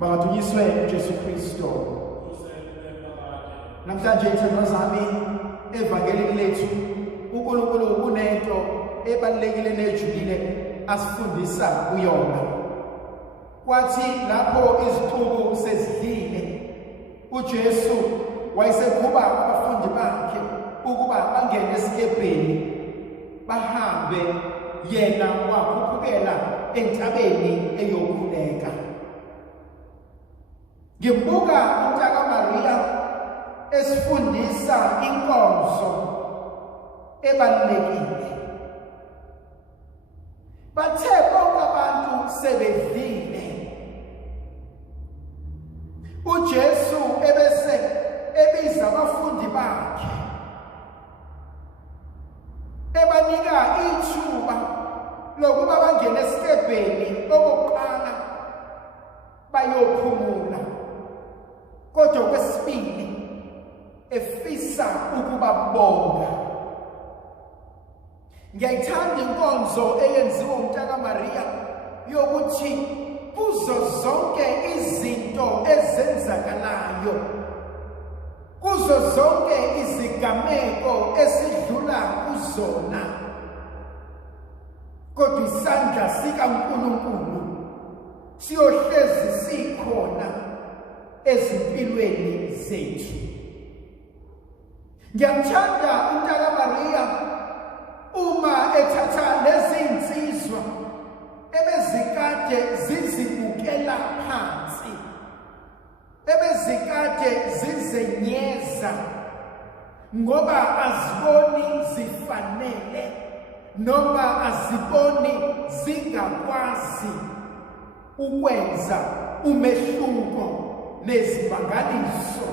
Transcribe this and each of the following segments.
Bangadunyiswe uJesu Kristu. Namhlanje ithandwa zami evangelini lethu uNkulunkulu kunento ebalekile nejulile asifundisa kuyona. Kwathi lapho izixuku sezidlile uJesu wayesekhuba abafundi bakhe ukuba bangene esikebheni bahambe, yena wakhuphukela entabeni eyokhuleka. Ngibuka uMntaka Maria esifundisa inkonzo ebalulekile. Bathe bonke abantu sebedlile, uJesu ebese ebiza abafundi bakhe ebanika ithuba lokuba bangene esikebheni okokuqala bayophumula, kodwa kwesibili efisa ukubabonga. Ngiyayithanda inkonzo eyenziwa uMntaka Maria yokuthi kuzo zonke izinto ezenzakalayo, kuzo zonke izigameko esidlula kuzona, kodwa isandla sikaNkulunkulu siyohlezi sikhona ezimpilweni zethu. Ngiyamthanda uMntaka Maria uma ethatha lezi insizwa ebezikade zizibukela phansi, ebezikade zizenyeza ngoba aziboni zifanele noma aziboni zingakwazi ukwenza umehluko nezimangaliso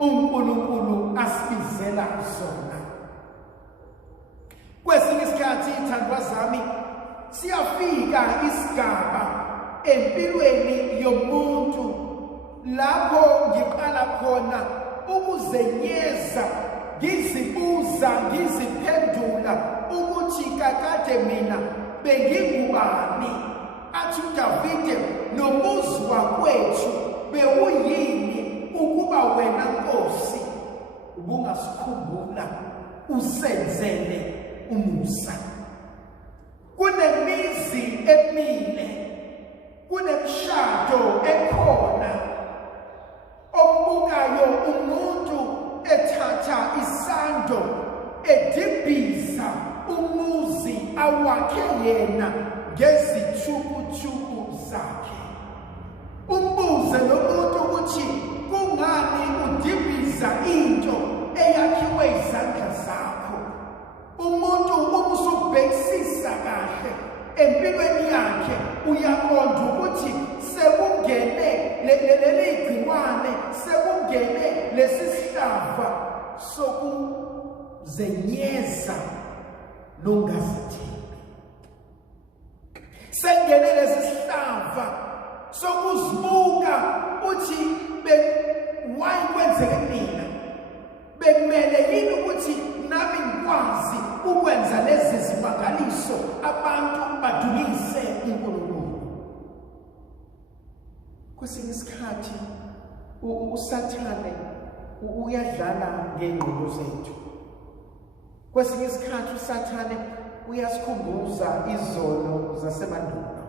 uNkulunkulu asibizela zona. Kwesinye isikhathi ithandwa zami siyafika isigaba empilweni yomuntu lapho ngiqala khona ukuzenyeza, ngizibuza, ngiziphendula ukuthi kakade mina bengingubani. Athi uDavide nomuzi wakwethu bewuyini ukuba wena Nkosi ubungasikhumbula usenzele umusa. Kunemizi emile, kunemshado ekhona ombukayo umuntu ethatha isando edibhiza umuzi awakhe yena ngezithukuthukuthu zakhe. Umbuze nomuntu ukuthi kungani udibhiza into eyakhiwe izandla zakho. Umuntu umusubhekisisa kahle empilweni yakhe uyaqonda ukuthi sekungene leli gciwane, sekungene lesi sihlava sokuzenyeza nongazithembi, sengene lesi sihlava sokuzibuka uthi why kwenzeke mina, bekumele yini ukuthi nami ngikwazi ukwenza lezi zimangaliso abantu badulise uNkulunkulu. Kwesinye isikhathi uSathane uyadlala ngengqondo zethu. Kwesinye isikhathi uSathane uyasikhumbuza izono zasemandulo.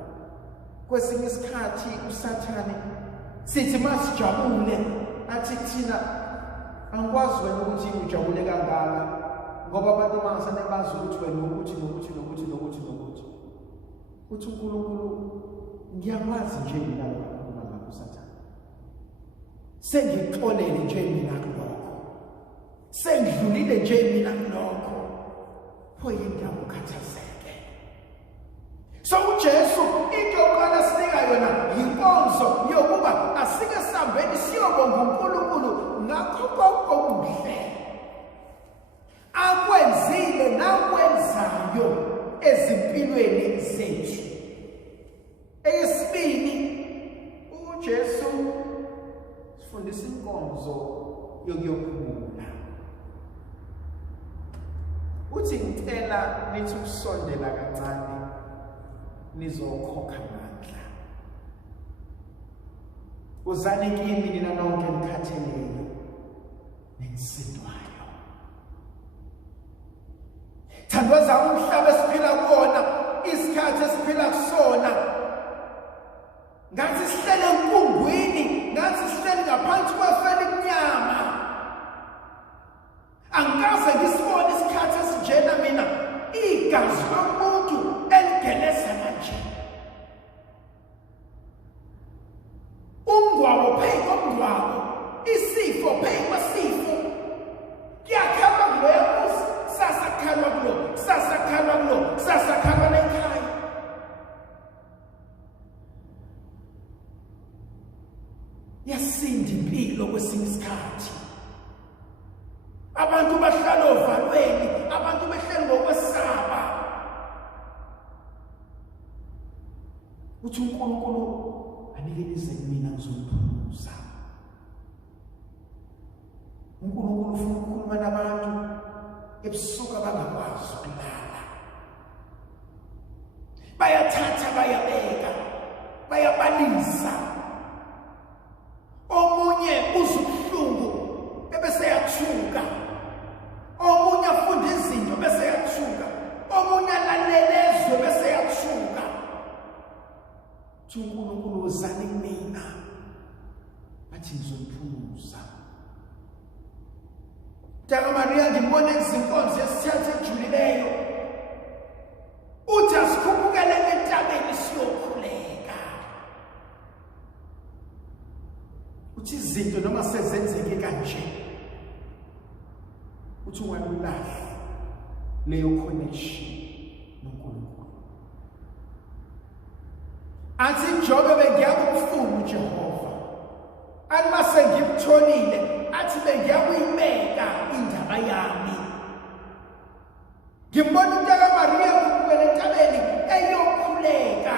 Kwesinye isikhathi uSathane sithi masijabule athi thina angikwazi wena ukuthi ujabule kangaka ngoba abantu bangasane bazi ukuthi wena ukuthi uthi uNkulunkulu ngiyakwazi nje mina ukukhuluma ngakho uSathane, sengixolele nje mina kulokho, sengidlulile nje mina kulokho, pho yindawo ukhathazeke. So uJesu into yokuqala sinika yona yinkonzo yokuba asike sihambeni siyobonga uNkulunkulu ngakho konke okuhle akwenzile nakwenzayo ezimpilweni zethu. Eyesibili, uJesu sifundisa inkonzo yokuyophumula. Uthi ngicela nithi ukusondela kancane nizokhokha amandla. uzani kimi nina nonke nikhatheleyo nengisindwayo. Thandwa zami, umhlaba esiphila kuwona, isikhathi esiphila kusona, ngathi sihlele enkungwini, ngathi sihlele ngaphansi kwefeni emnyama. Angikaze ngisibone isikhathi esinjena mina, igazi lomuntu eligeleza manje. Umngcwabo phezu komngcwabo, isifo phezu kwesifo. Kuyakhalwa kuloya muzi, sasakhalwa kulo, sasakhalwa kulo, sasakhalwa lekhaya. Yasinda impilo kwesinye isikhathi. Abantu bahlala ovalweni, abantu behleli ngokwesaba. Uthi uNkulunkulu anikelize mina ngizomphumuza. uNkulunkulu ufuna ukukhuluma nabantu ebusuku abangakwazi ukulala. Bayathatha bayabeka, bayabalisa. Omunye uzubuhlungu ebese yathuka. Omunye afunda izinto bese yathuka. Omunye alalelezwe bese yathuka. uNkulunkulu uzani mina athi ngizomphumuza. Mntaka Maria, ngibone izinkonzo yesithathu ejulileyo. Uthi asikhuphukele entabeni siyokhuleka. Uthi izinto noma sezenzeke kanje, uthi ungayulahle leyo connection noNkulunkulu. Athi njengoba bengiyakufuna uJehova, almase ngimtholile, athi bengiyakuyibeka indaba yami. Ngimbona uMntaka Maria ukubele entabeni eyokhuleka.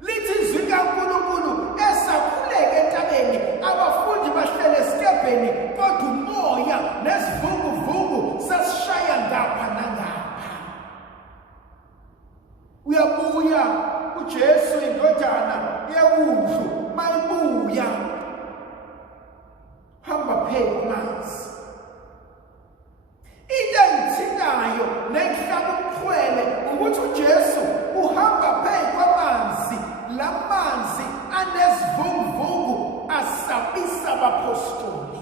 Lithi izwi kaNkulunkulu esakhuleka entabeni, abafundi bahlele esikebheni, kodwa umoya nezivunguvungu sasishaya ngapha nangapha. Uyabuya uJesu indodana yewundlu, mayibuya hamba phezu kwamanzi. Into engithintayo nengihlaba ubukhwele ukuthi uJesu uhamba phezu kwamanzi, lamanzi anezivunguvungu asabisa abapostoli.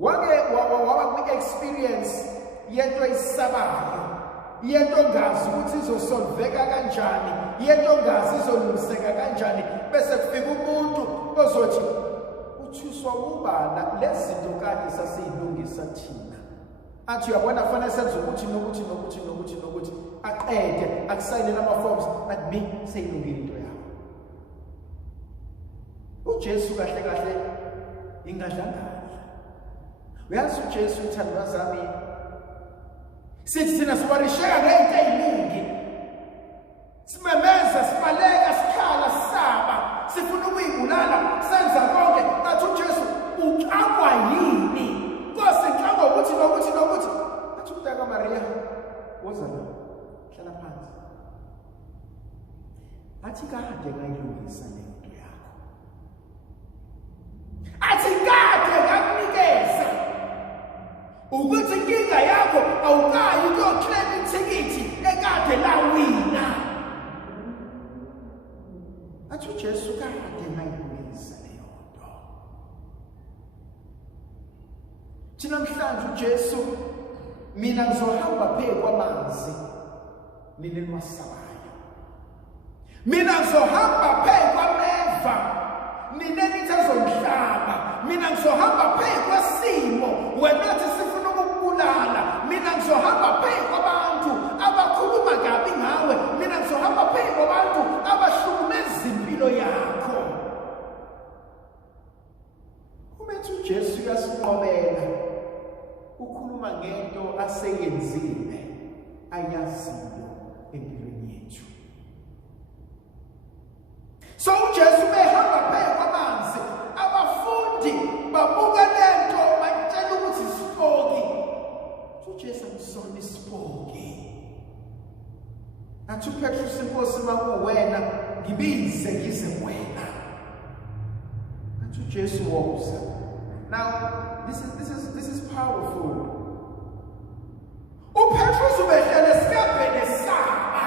Waba kwi-experience yento eyisabayo, yento ongazi ukuthi izosolveka kanjani, yento ongazi izolungiseka kanjani, bese kufika umuntu ozothi uthuswa ubala lezi zinto kade sasiyilungisa thina. Athi uyabona kufanele senze ukuthi nokuthi nokuthi nokuthi nokuthi, aqede akusayinele ama-forms, athi mi seyilungile into yakho. uJesu kahle kahle ingadlangala. Uyazi uJesu, ithandwa zami, sithi thina sibalisheka ngento eziningi, simemeza, sibaleka, sikhala, sisaba, sifuna ukuyibulala, senza konke. Athi uJesu uxakwa yini? Nkosi ngixakwa ukuthi nokuthi nokuthi. Athi uMntaka Maria, woza la, hlala phansi. Athi kade ngayilungisa lento yakho. Athi kade ngakunikeza ukuthi inkinga yakho awukayi ukuyoclaim ithikithi ekade lawina. Athi uJesu kade ngayilungisa leyo nto. Thina namhlanje uJesu, mina ngizohamba phezu kwamanzi, nina niwasabayo. Mina ngizohamba phezu kwameva, nina nithi azongihlaba. Mina ngizohamba phezu kwesimo, wena uthi sifuna ukukubulala. Mina ngizohamba phezu kwabantu abakhuluma kabi ngawe. Mina ngizohamba phezu kwabantu abahlukumeza impilo yakho. Umethi uJesu uyasinqobela, ukhuluma ngento aseyenzile, ayaziyo empilweni yethu. So uJesu behamba phezu kwamanzi, abafundi babuka lento batshela ukuthi isipoki. uJesu akusona isipoki. athi uPetrus inkosi makuwena ngibize ngize wena. Athi uJesu woza. Now this is powerful. uPetrus ubehlele esikabheni esaba.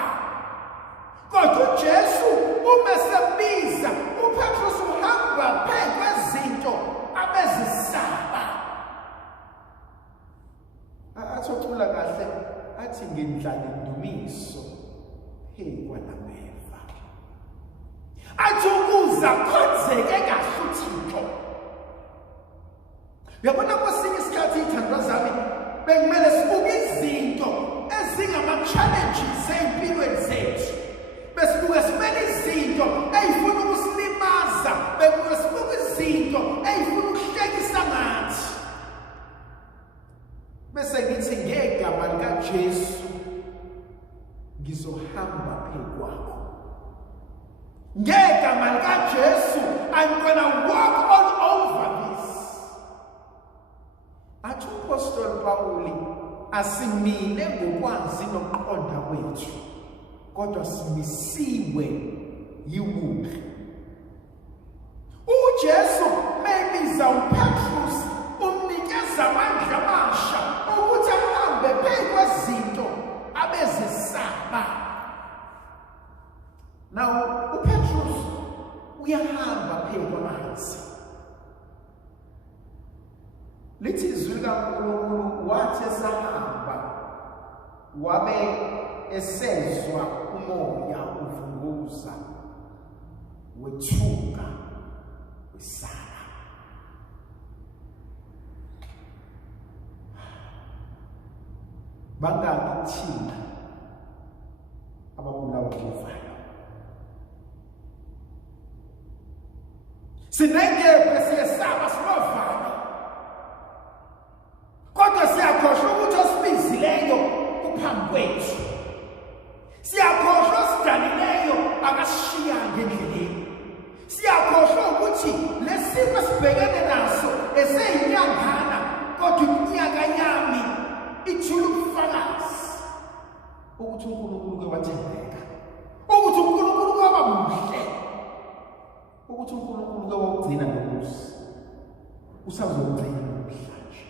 Kodwa uJesu umesebiza uPetrus uhamba phezu kwezinto abezisaba. Athocula kahle athi ngindlala indumiso phezu kwalameva. Athi ukuza kwenzeke kahle uThixo. Uyabona kwesinye isikhathi ithandwa zami bekumele sibuke izinto ezingama-challenges ey'mpilweni zethu. Besibuke sibele izinto ey'funa ukusilimaza. Bebuke sibuke izinto ey'funa ukuhlekisa ngathi. Bese ngithi ngegama likaJesu ngizohamba phezu kwakho. Ngegama likaJesu I'm gonna walk all over this. Athi uPostoli Pawuli asimile ngokwazi nokuqonda kwethu, kodwa simisiwe yiwundlu. uJesu mebiza uPetrus umnikeza amandla amasha ukuthi ahambe phezu kwezinto abezisaba. Now uPetrus uyahamba phezu kwamanzi. Lithi izwi likaNkulunkulu wathi esahamba wabe esezwa umoya uvunguza wethuka wesaba. Bangaki thina ababulawa nguvalo? Sinengeke siyesaba sinovalo. Kodwa siyakhohlwa ukuthi osibizileyo kuphambi kwethu. Siyakhohlwa osidalileyo akasishiyanga endleleni. Siyakhohlwa ukuthi lesimo sibhekene naso eseyinyangana, kodwa iminyaka yami ithula ubufakazi ukuthi uNkulunkulu ke wathembeka, ukuthi uNkulunkulu kwaba muhle, ukuthi uNkulunkulu ke wawugcina nomusa, usazogcina namhlanje.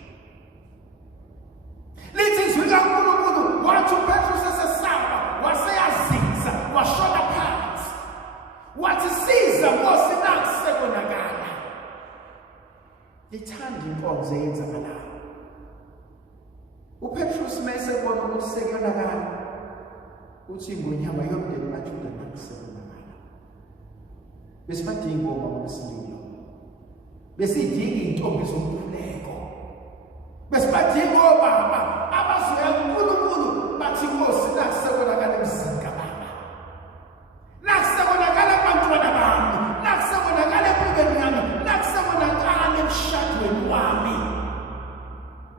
Lithi izwi likaNkulunkulu wathi uPetrus esesaba waseyazinza washona phansi. Wathi siza Nkosi nakusekonakala. Lithanda inkonzo eyenzakalayo. uPetrus mesebona ukuthi sekuyonakala, uthi ngonyama yomndeni kaJuda nakusekonakala. Besibadinga omama besililo, besidinga intombi zomkhuleko, besibadinga obaba abazoya kuNkulunkulu bathi Nkosi nakusekonakala emzini baba, nakusekonakala abantwana bami, nakusekonakala empilweni yami, nakusekonakala emshadweni wami.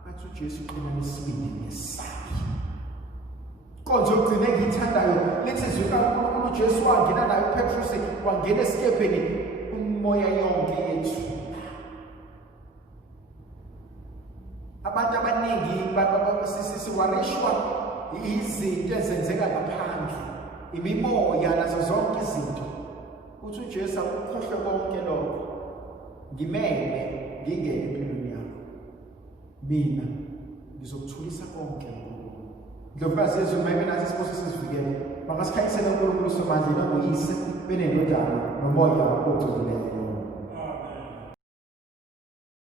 Athi uJesu uqina nesibindi nesabi. Konzo ugcine ngiyithandayo lithi izwi likaNkulunkulu uJesu wangena naye uPetrus wangena esikepeni umoya yonke yethu. Abantu abaningi siwarishwa izinto ezenzeka ngaphandle, imimoya nazo zonke izinto. Uthi uJesu akukhohlwe konke lokho. Ngimele ngingene empilweni yakho. Mina ngizokuthulisa konke lokho. Ndlovukazi yezwi maybe nathi siphose sizivikele. Mangasikhanyisela uNkulunkulu somandla noyise benendodana nomoya ogcweleyo.